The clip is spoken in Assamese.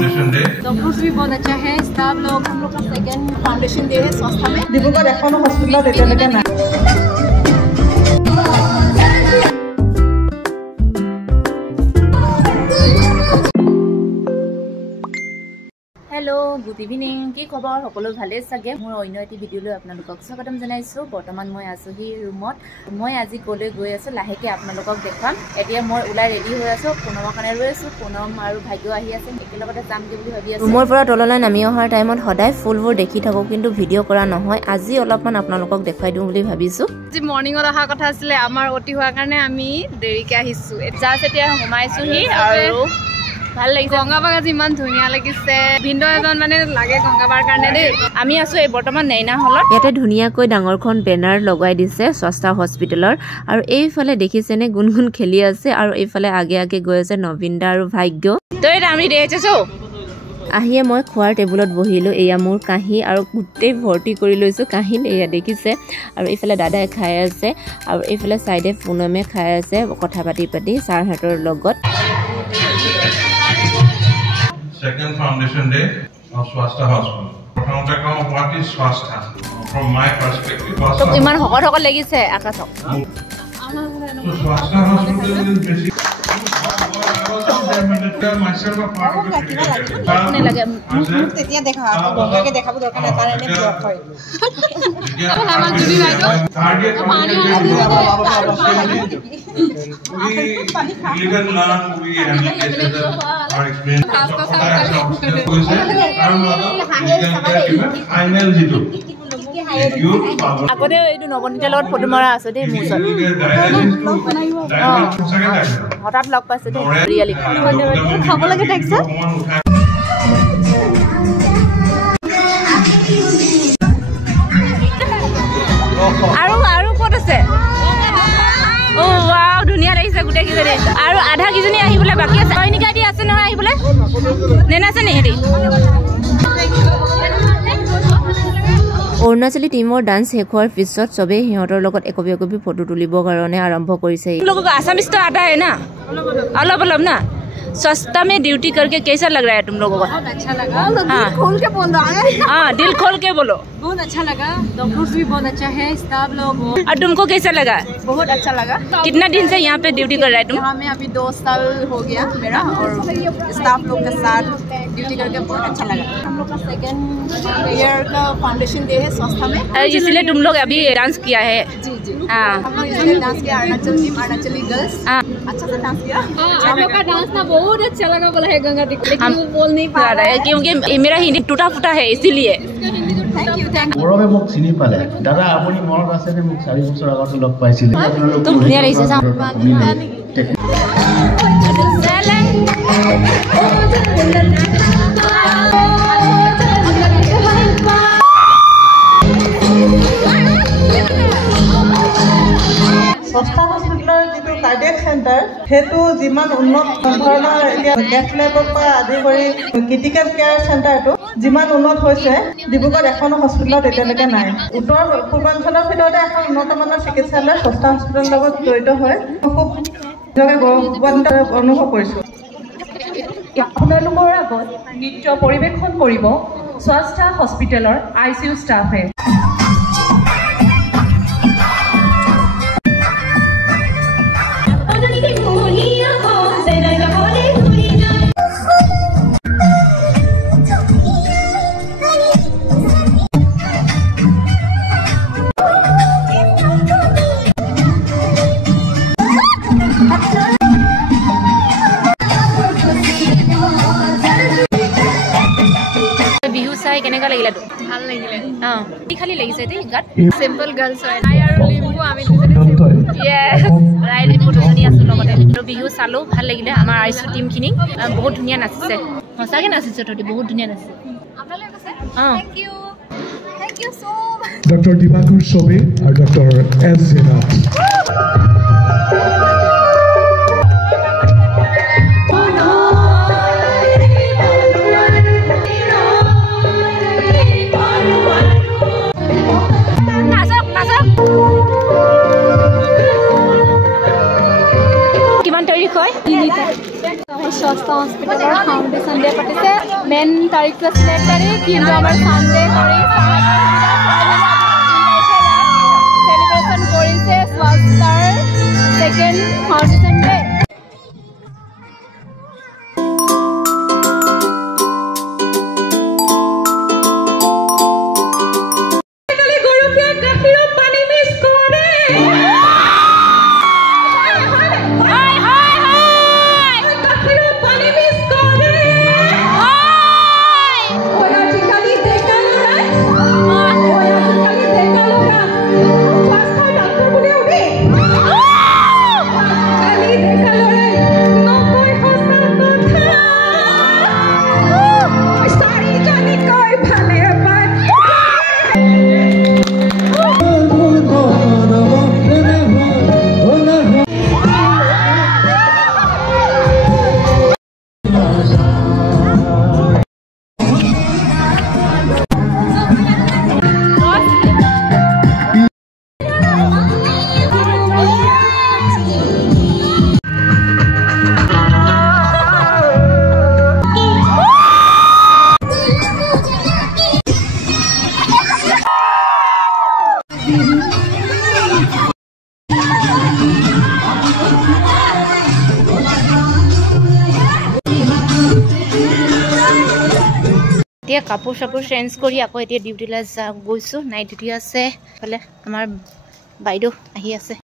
फाउंडेशन डे डॉक्टर्स भी बहुत अच्छा है स्टाफ लोग हम लोग का सेकंड फाउंडेशन डे है स्वास्थ्य में डिब्रुगढ़ এখন হসপিটালত এতিয়ালৈকে নাই हेलो गुड इवनिंग की खबर सकलो भाले सके मोर अन्य एटी भिडिओ লৈ আপোনালোকক স্বাগতম জনাইছো বৰ্তমান মই আছো হি ৰুমত মই আজি কলৈ গৈ আছো লাহেকে আপোনালোকক দেখাম এতিয়া মই উলাই ৰেডি হৈ আছো পুনমৰ কাৰণে ৰৈ আছো পুনম আৰু ভাগ্য আহি আছে একেলগতে যাম কি বুলি ভাবি আছো ৰুমৰ পৰা তললৈ নামি অহাৰ টাইমত সদায় ফুলবোৰ দেখি থাকো কিন্তু ভিডিও কৰা নহয় আজি অলপমান আপোনালোকক দেখাই দিম বুলি ভাবিছো আজি মৰ্নিংত অহা কথা আছিল আমাৰ অতি হোৱাৰ কাৰণে আমি দেৰিকে আহিছো জাস্ট এতিয়া সোমাইছো হি আৰু ভাল লাগিছে গংগাবাগ ইমান ধুনিয়া লাগিছে ভিন্দ এজন মানে লাগে গংগাবাৰ কাৰণে দেই আমি আছো এই বৰ্তমান নেইনা হলত ইয়াতে ধুনিয়াকৈ ডাঙৰখন বেনাৰ লগাই দিছে স্বাস্থ্য হস্পিটেলৰ আৰু এইফালে দেখিছেনে গুনগুন খেলি আছে আৰু এইফালে আগে আগে গৈ আছে নবীনদা আৰু ভাগ্য তই আমি দেখিছো আহিয়ে মই খোৱাৰ টেবুলত বহিলো এয়া মোৰ কাহি আৰু গুটেই ভৰ্তি কৰি লৈছো কাহি এয়া দেখিছে আৰু এইফালে দাদাই খাই আছে আৰু এইফালে সাইডে পুনমে খাই আছে কথা পাতি পাতি সাৰহাতৰ লগত Second foundation day of Swastha Hospital. What is Swastha? From my perspective, so iman hokot legise akasok. So Swastha Hospital is basically myself a part of the তেতিয়া দেখা গংগাকে দেখাব দৰকাৰ নাই কাৰণে ব্লক হয় আমাৰ জুৰি বাইদেউ পানী we can learn we handle cases or experience final jitu আগতে এইটো নবনীতাৰ লগত ফটো মৰা আছে দেই মোৰ হঠাৎ লগ পাইছে দেই ৰিয়েলি খাব লাগে টেক্সা আৰু আৰু ক'ত আছে ও ওয়াও ধুনিয়া লাগিছে গুটে কিজনী আৰু আধা কিজনী আহিবলে বাকি আছে কইনিকা দি আছে নহয় আহিবলে নেনাছে নে হেৰি অৰুণাচলী টিমৰ ডান্স শেষ হোৱাৰ পিছত সবে সিহঁতৰ লগত একপি একপি ফটো তুলিবৰ কাৰণে আৰম্ভ কৰিছে लोग आसामीज तो आता है ना अलग ना सस्ता में ड्यूटी करके कैसा लग रहा है तुम लोगों को बहुत अच्छा लगा दिल खोल के बोल रहा है हां दिल खोल के बोलो बहुत अच्छा लगा डॉक्टर्स भी बहुत अच्छा है स्टाफ लोग और तुमको कैसा लगा बहुत अच्छा लगा कितना दिन से यहाँ पे ड्यूटी कर रहा है तुम यहाँ में अभी 2 साल हो गया मेरा और स्टाफ लोग के साथ ड्यूटी करके बहुत अच्छा लगा हम लोग का सेकंड ईयर का फाउंडेशन डे है स्वास्थ्य में इसलिए तुम लोग अभी डांस किया है जी जी हां हम लोग इसलिए डांस किया अरुणाचली गर्ल्स अच्छा से डांस किया आप लोग का डांस ना बहुत अच्छा लगा बोला है गंगा दी लेकिन वो बोल नहीं पा रहा है क्योंकि मेरा हिंदी टूटा फूटा है इसीलिए थैंक यू গৌৰৱে মোক চিনি পালে দাদা আপুনি মনত আছে নে মোক 4 বছৰ আগতে লগ পাইছিলে তুমি ধুনিয়া লাগিছে চাও স্বাস্থ্য হস্পিটালৰ যিটো কাৰ্ডিয়াক চেণ্টাৰ সেইটো যিমান উন্নত ধৰণৰ এতিয়া গেছ লেবৰ পৰা আদি কৰি ক্ৰিটিকেল কেয়াৰ চেণ্টাৰটো যিমান উন্নত হৈছে ডিব্ৰুগড় এখন হস্পিটালত এতিয়ালৈকে নাই উত্তৰ পূৰ্বাঞ্চলৰ ভিতৰতে এখন উন্নতমানৰ চিকিৎসালয় স্বাস্থ্য হস্পিটালৰ লগত জড়িত হৈ খুব গৌৰৱান্বিত অনুভৱ কৰিছোঁ আপোনালোকৰ আগত নৃত্য পৰিৱেশন কৰিব স্বাস্থ্য হস্পিটালৰ ICU ষ্টাফে কেনেকা লাগিলা তো ভাল লাগিলে কি খালি লাগিছে দেই গাত সিম্পল গার্লস হয় আই আৰু লিম্বু আমি ইয়েস ৰাইডি ফটোজনী আছো লগতে তো বিহু চালো ভাল লাগিলে আমাৰ আইসু টিম খিনি বহুত ধুনিয়া নাচিছে সঁচাকে নাচিছে তো বহুত ধুনিয়া নাচিছে আপোনালোক আছে থ্যাংক ইউ সো মাচ ডক্টৰ দিবাকৰ সোবে আৰু ডক্টৰ এস জেনাথ কিমান তাৰিখ হয় 3 স্বাস্থ্য স্বাস্থ্য হস্পিটেলৰ ফাউণ্ডেশ্যন ডে পাতিছে মেইন তাৰিখটো আছিলে 1 তাৰিখ কিন্তু আমাৰ চানডে তাৰিখ চেলিব্ৰেশ্যন কৰিছে স্বাস্থ্যৰ ছেকেণ্ড ফাউণ্ডেশ্যন ডে এতিয়া কাপোৰ চাপোৰ চেঞ্জ কৰি আকৌ এতিয়া ডিউটিলৈ গৈছোঁ নাইট ডিউটি আছে এইফালে আমাৰ বাইদেউ আহি আছে